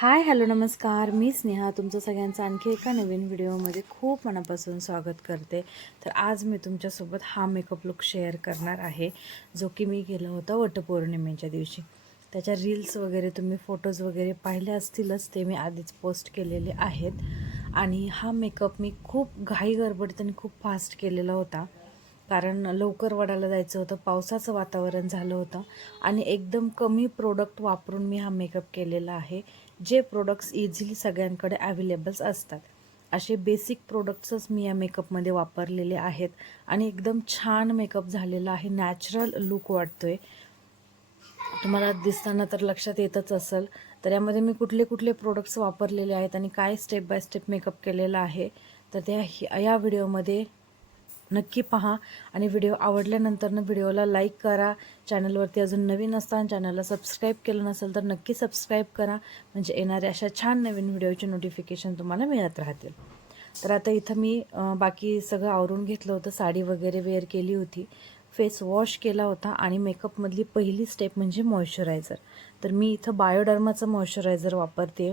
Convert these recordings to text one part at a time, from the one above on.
Hi hello नमस्कार. मी स्नेहा. तुमचं सगळ्यांचं आणखी एका नवीन व्हिडिओमध्ये खूप मनापासून स्वागत करते. तर आज मी तुमच्यासोबत हा मेकअप लुक शेअर करणार आहे जो की मी केला होता वटपौर्णिमेच्या दिवशी. त्याच्या रील्स वगैरे तुम्ही फोटोज वगैरे पाहिले असतीलच ते मी आधीच पोस्ट केलेले आहेत. आणि हा मेकअप मी खूप घाई गडबडीत आणि खूप फास्ट केलेला होता. कारण लवकर वडाला जायचं होतं पावसाचं वातावरण झालं होतं आणि एकदम कमी प्रोडक्ट वापरून मी हा मेकअप केलेला आहे जे प्रोडक्ट्स इझिली सगळ्यांकडे अवेलेबल्स असतात. असे बेसिक प्रोडक्ट्सच मी या मेकअपमध्ये वापरलेले आहेत आणि एकदम छान मेकअप झालेला आहे नॅचरल लुक आहे तुम्हाला दिसताना तर लक्षात येतच असेल तर यामध्ये मी कुठले कुठले प्रोडक्ट्स वापरलेले आहेत आणि काय स्टेप बाय स्टेप मेकअप केलेला आहे तर त्या या व्हिडिओमध्ये नक्की पहा. आणि व्हिडिओ आवडल्यानंतरनं व्हिडिओला लाईक करा. चॅनलवरती अजून नवीन असताना चॅनलला सबस्क्राईब केलं नसेल तर नक्की सबस्क्राईब करा. म्हणजे येणाऱ्या अशा छान नवीन व्हिडिओचे नोटिफिकेशन तुम्हाला मिळत राहतील. तर आता इथं मी बाकी सगळं आवरून घेतलं होतं. साडी वगैरे वेअर केली होती. फेस वॉश केला होता आणि मेकअपमधली पहिली स्टेप म्हणजे मॉइश्चरायझर तर मी इथं बायोडर्माचं मॉइश्चरायझर वापरते.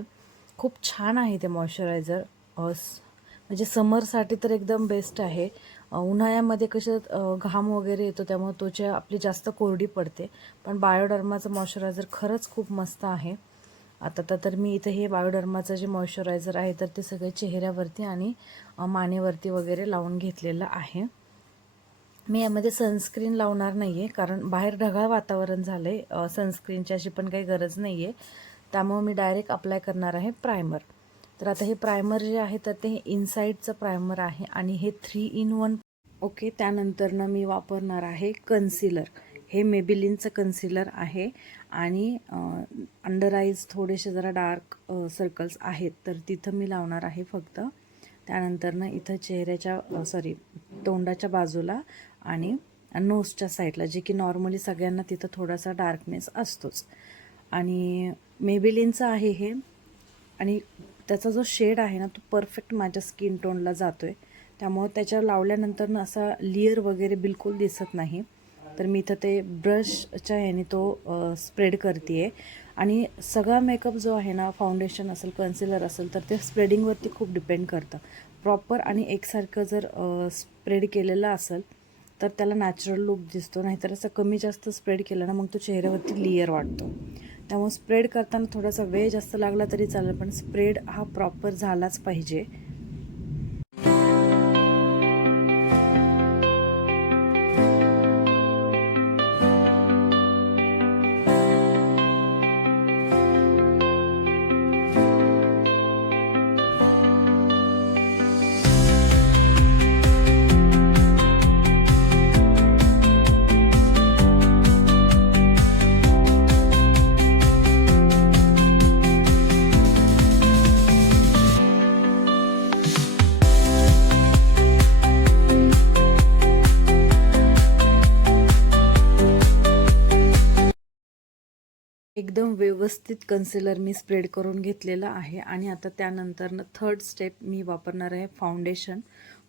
खूप छान आहे ते मॉइश्चरायझर म्हणजे समरसाठी तर एकदम बेस्ट आहे. उन्हाळ्यामध्ये कसं घाम वगैरे येतो त्यामुळे त्वचा आपली जास्त कोरडी पडते. पण बायोडर्माचं मॉइश्चरायझर खरंच खूप मस्त आहे. आता तर मी इथं हे बायोडर्माचं जे मॉइश्चरायझर आहे तर ते सगळे चेहऱ्यावरती आणि मानेवरती वगैरे लावून घेतलेलं आहे. मी यामध्ये सनस्क्रीन लावणार नाही आहे कारण बाहेर ढगाळ वातावरण झालं आहे सनस्क्रीनची अशी पण काही गरज नाही आहे त्यामुळे मी डायरेक्ट अप्लाय करणार आहे प्रायमर. तर आता हे प्रायमर जे आहे तर ते इनसाईडचं प्रायमर आहे आणि हे थ्री इन वन ओके त्यानंतरनं मी वापरणार आहे कन्सिलर हे मेबिलिनचं कन्सिलर आहे आणि अंडर आईज थोडेसे जरा डार्क सर्कल्स आहेत. तर तिथं मी लावणार आहे फक्त. त्यानंतरनं इथं चेहऱ्याच्या सॉरी तोंडाच्या बाजूला आणि नोजच्या साईडला जे की नॉर्मली सगळ्यांना तिथं थोडासा डार्कनेस असतोच. आणि मेबिलिनचं आहे हे. आणि त्याचा जो शेड आहे ना तो परफेक्ट माझ्या स्किन टोनला जातो आहे त्यामुळं त्याच्यावर लावल्यानंतर ना असा लिअर वगैरे बिलकुल दिसत नाही. तर मी इथं ते ब्रशच्या ह्याने तो स्प्रेड करते आहे आणि सगळा मेकअप जो आहे ना फाउंडेशन असेल कन्सिलर असेल तर ते स्प्रेडिंगवरती खूप डिपेंड करतं. प्रॉपर आणि एकसारखं जर स्प्रेड केलेलं असेल तर त्याला नॅचरल लुक दिसतो. नाहीतर असं कमी जास्त स्प्रेड केलं ना मग तो चेहऱ्यावरती लेअर वाटतो. त्यामुळे स्प्रेड करताना थोडासा वेळ जास्त लागला तरी चालेल पण स्प्रेड हा प्रॉपर झालाच पाहिजे. एकदम व्यवस्थित कन्सिलर मी स्प्रेड करून घेतलेलं आहे. आणि आता त्यानंतरनं थर्ड स्टेप मी वापरणार आहे फाउंडेशन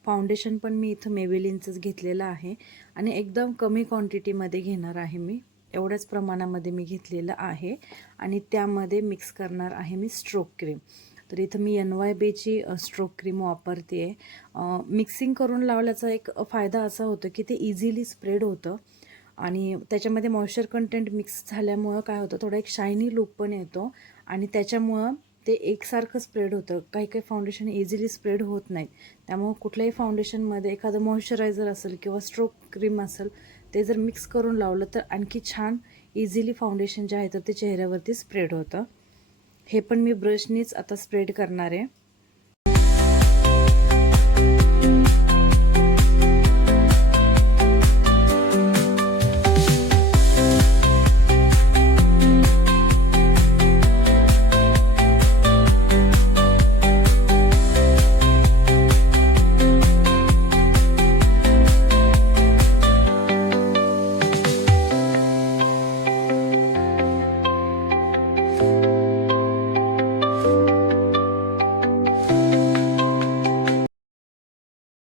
फाउंडेशन पण मी इथं मेवेलिनचंच घेतलेलं आहे. आणि एकदम कमी क्वांटिटीमध्ये घेणार आहे मी. एवढ्याच प्रमाणामध्ये मी घेतलेलं आहे. आणि त्यामध्ये मिक्स करणार आहे मी स्ट्रोक क्रीम तर इथं मी एन वाय बेची स्ट्रोक क्रीम वापरते आहे मिक्सिंग करून लावल्याचा एक फायदा असा होतो की ते इझिली स्प्रेड होतं. आणि त्याच्यामध्ये मॉइश्चर कंटेंट मिक्स झाल्यामुळं काय होतं थोडा एक शायनी लूक पण येतो. आणि त्याच्यामुळं ते एकसारखं स्प्रेड होतं. काही काही फाउंडेशन इझिली स्प्रेड होत नाहीत. त्यामुळं कुठल्याही फाउंडेशनमध्ये एखादं मॉइश्चरायझर असेल किंवा स्ट्रोक क्रीम असेल ते जर मिक्स करून लावलं तर आणखी छान इझिली फाउंडेशन जे आहे तर ते चेहऱ्यावरती स्प्रेड होतं. हे पण मी ब्रशनीच आता स्प्रेड करणार आहे.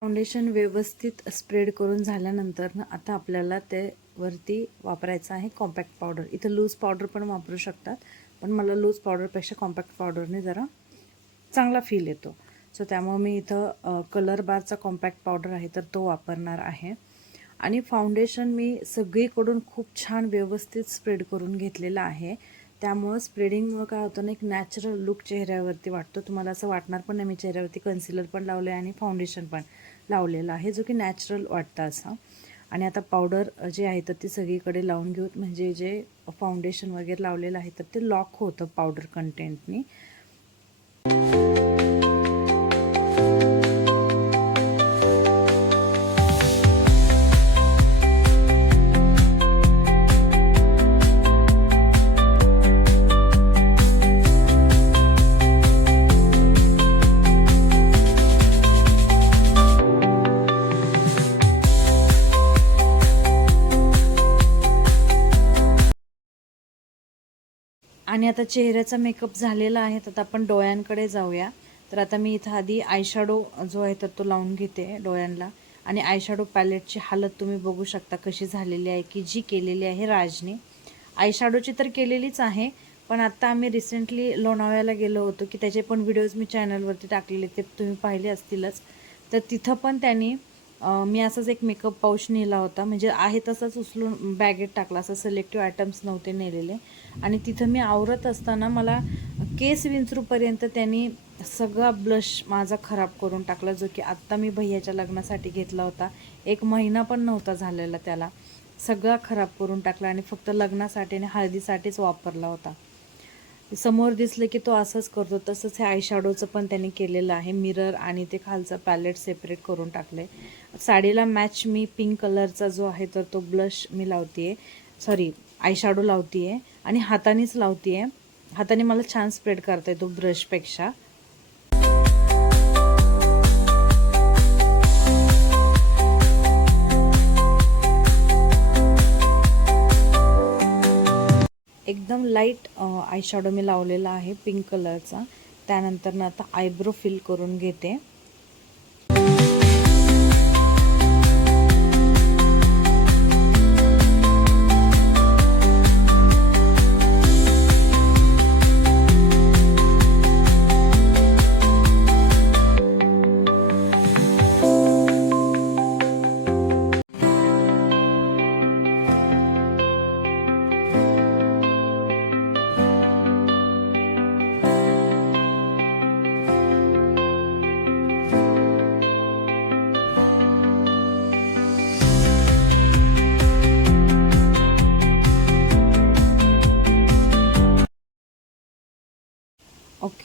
फाउंडेशन व्यवस्थित स्प्रेड करून झाल्यानंतर ना आता आपल्याला ते वरती वापरायचं आहे कॉम्पॅक्ट पावडर इथं लूज पावडर पण वापरू शकतात पण मला लूज पावडरपेक्षा कॉम्पॅक्ट पावडरने जरा चांगला फील येतो. सो त्यामुळे मी इथं कलर बारचा कॉम्पॅक्ट पावडर आहे तर तो वापरणार आहे. आणि फाउंडेशन मी सगळीकडून खूप छान व्यवस्थित स्प्रेड करून घेतलेलं आहे. त्यामुळं स्प्रेडिंगमुळं काय होतं ना एक नॅचरल लुक चेहऱ्यावरती वाटतो. तुम्हाला असं वाटणार पण नाही मी चेहऱ्यावरती कन्सिलर पण लावलं आहे आणि फाउंडेशन पण. लावलेला आहे जो की नॅचरल वाटतं असा. आणि आता पावडर जे आहे तर ती सगळीकडे लावून घेऊत म्हणजे जे फाउंडेशन वगैरे लावलेलं आहे तर ते लॉक होतं पावडर कंटेंटनी आणि आता चेहऱ्याचा मेकअप झालेला आहे तर आता आपण डोळ्यांकडे जाऊया. तर आता मी इथं आधी आयशॅडो जो आहे तर तो लावून घेते डोळ्यांना. आणि आयशॅडो पॅलेटची हालत तुम्ही बघू शकता कशी झालेली आहे की जी केलेली आहे राजने. आयशॅडोची तर केलेलीच आहे पण आत्ता आम्ही रिसेंटली लोणावळ्याला गेलो होतो की त्याचे पण व्हिडिओज मी चॅनलवरती टाकलेले ते तुम्ही पाहिले असतीलच. तर तिथं पण त्यांनी मी असाच एक मेकअप पाऊच नेला होता. म्हणजे आहे तसाच उचलून बॅगेत टाकला. असं सिलेक्टिव्ह आयटम्स नव्हते नेलेले. आणि तिथं मी आवरत असताना मला केस विंचरूपर्यंत त्यांनी सगळा ब्लश माझा खराब करून टाकला जो की आत्ता मी भैयाच्या लग्नासाठी घेतला होता. एक महिना पण नव्हता झालेला त्याला. सगळा खराब करून टाकला आणि फक्त लग्नासाठी आणि हळदीसाठीच वापरला होता. समोर दिसलं की तो असंच करतो. तसंच हे आयशॅडोचं पण त्याने केलेलं आहे. मिरर आणि ते खालचं पॅलेट सेपरेट करून टाकले साडीला मॅच मी पिंक कलरचा जो आहे तर तो ब्लश मी लावते सॉरी आयशॅडो लावते आहे आणि हातानेच लावते आहे हाताने मला छान स्प्रेड करता येतो ब्रशपेक्षा एकदम लाइट आयशॅडो मी लावलेला आहे पिंक कलरचा त्यानंतर ना आता आयब्रो फिल करून घेते.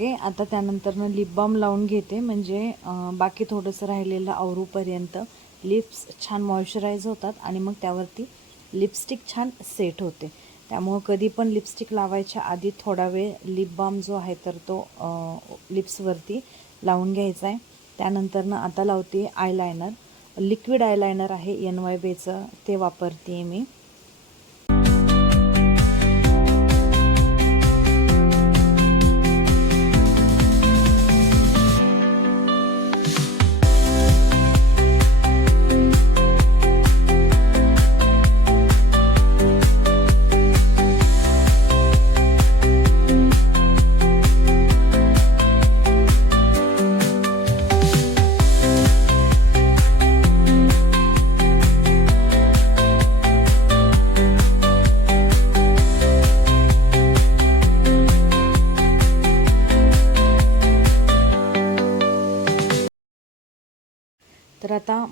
ओके आता त्यानंतरनं लिप बाम लावून घेते. म्हणजे बाकी थोडंसं राहिलेलं आवरूपर्यंत लिप्स छान मॉइश्चराईज होतात आणि मग त्यावरती लिपस्टिक छान सेट होते. त्यामुळं कधी पण लिपस्टिक लावायच्या आधी थोडा वेळ लिप बाम जो आहे तर तो लिप्सवरती लावून घ्यायचा आहे त्यानंतरनं आता लावते आयलायनर लिक्विड आयलायनर आहे एन वाय बेचं ते वापरते मी.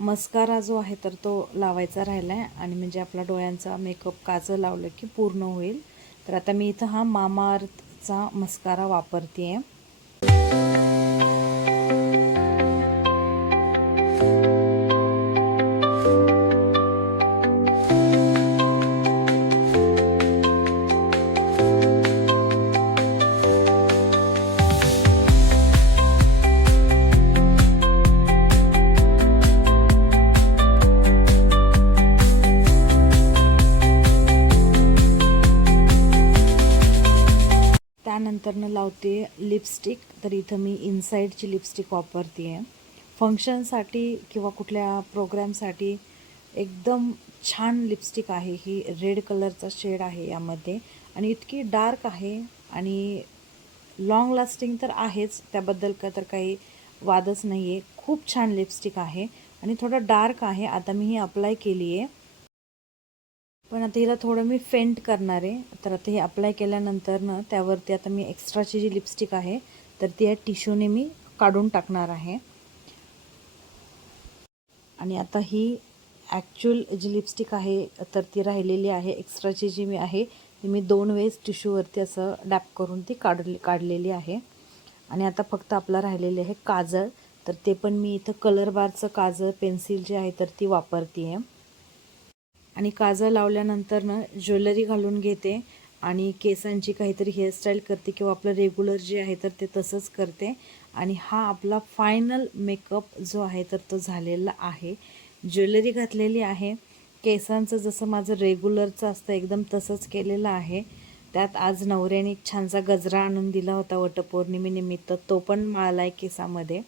मस्कारा जो आहे तर तो लावायचा राहिला आहे आणि म्हणजे आपला डोळ्यांचा मेकअप काजं लावलं की पूर्ण होईल. तर आता मी इथं हा मामाअर्थचा मस्कारा वापरते आहे त्यानंतरनं लावते लिपस्टिक तर इथं मी इनसाईडची लिपस्टिक वापरते आहे फंक्शनसाठी किंवा कुठल्या प्रोग्रॅमसाठी एकदम छान लिपस्टिक आहे. ही रेड कलरचा शेड आहे यामध्ये. आणि इतकी डार्क आहे आणि लॉंग लास्टिंग तर आहेच. त्याबद्दल का तर काही वादच नाही आहे खूप छान लिपस्टिक आहे. आणि थोडं डार्क आहे. आता मी ही अप्लाय केली आहे पण आता हिला थोडं मी फेंट करणार आहे. तर आता हे अप्लाय केल्यानंतर ना त्यावरती आता मी एक्स्ट्राची जी लिपस्टिक आहे तर ती या टिश्यूने मी काढून टाकणार आहे. आणि आता ही ॲक्च्युअल जी लिपस्टिक आहे तर ती राहिलेली आहे एक्स्ट्राची जी मी आहे ती मी दोन वेळेस टिश्यूवरती असं डॅप करून ती काढली काढलेली आहे. आणि आता फक्त आपला राहिलेली आहे काजळ. तर ते पण मी इथं कलर बारचं काजळ पेन्सिल जे आहे तर ती वापरते आहे आणि काजळ लावल्यानंतर ना ज्वेलरी घालून घेते आणि केसांची काहीतरी हेअरस्टाईल करते किंवा आपलं रेग्युलर जे आहे तर ते तसंच करते. आणि हा आपला फायनल मेकअप जो आहे तर तो झालेला आहे. ज्वेलरी घातलेली आहे. केसांचं जसं माझं रेग्युलरचं असतं एकदम तसंच केलेलं आहे. त्यात आज नवऱ्याने एक छानसा गजरा आणून दिला होता वटपौर्णिमेनिमित्त. तो पण माळला आहे केसामध्ये.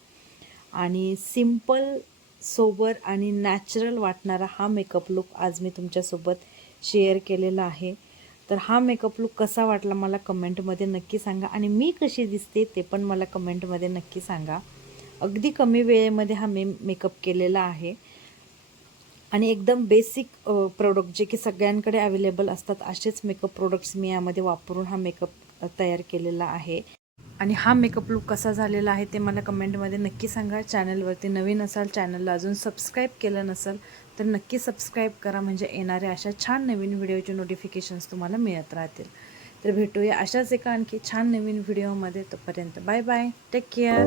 आणि सिंपल सोबर आणि नॅचरल वाटणारा हा मेकअप लुक आज मी तुमच्यासोबत शेअर केलेला आहे. तर हा मेकअप लुक कसा वाटला मला कमेंटमध्ये नक्की सांगा आणि मी कशी दिसते ते पण मला कमेंटमध्ये नक्की सांगा. अगदी कमी वेळेमध्ये हा मे मेकअप केलेला आहे. आणि एकदम बेसिक प्रोडक्ट जे की सगळ्यांकडे अवेलेबल असतात असेच मेकअप प्रोडक्ट्स मी यामध्ये वापरून हा मेकअप तयार केलेला आहे. आणि हा मेकअप लुक कसा झालेला आहे ते मला कमेंटमध्ये नक्की सांगा. चॅनलवरती नवीन असाल चॅनलला अजून सबस्क्राईब केलं नसेल तर नक्की सबस्क्राईब करा. म्हणजे येणाऱ्या अशा छान नवीन व्हिडिओचे नोटिफिकेशन्स तुम्हाला मिळत राहतील. तर भेटूया अशाच एका आणखी छान नवीन व्हिडिओमध्ये. तोपर्यंत बाय बाय. Take care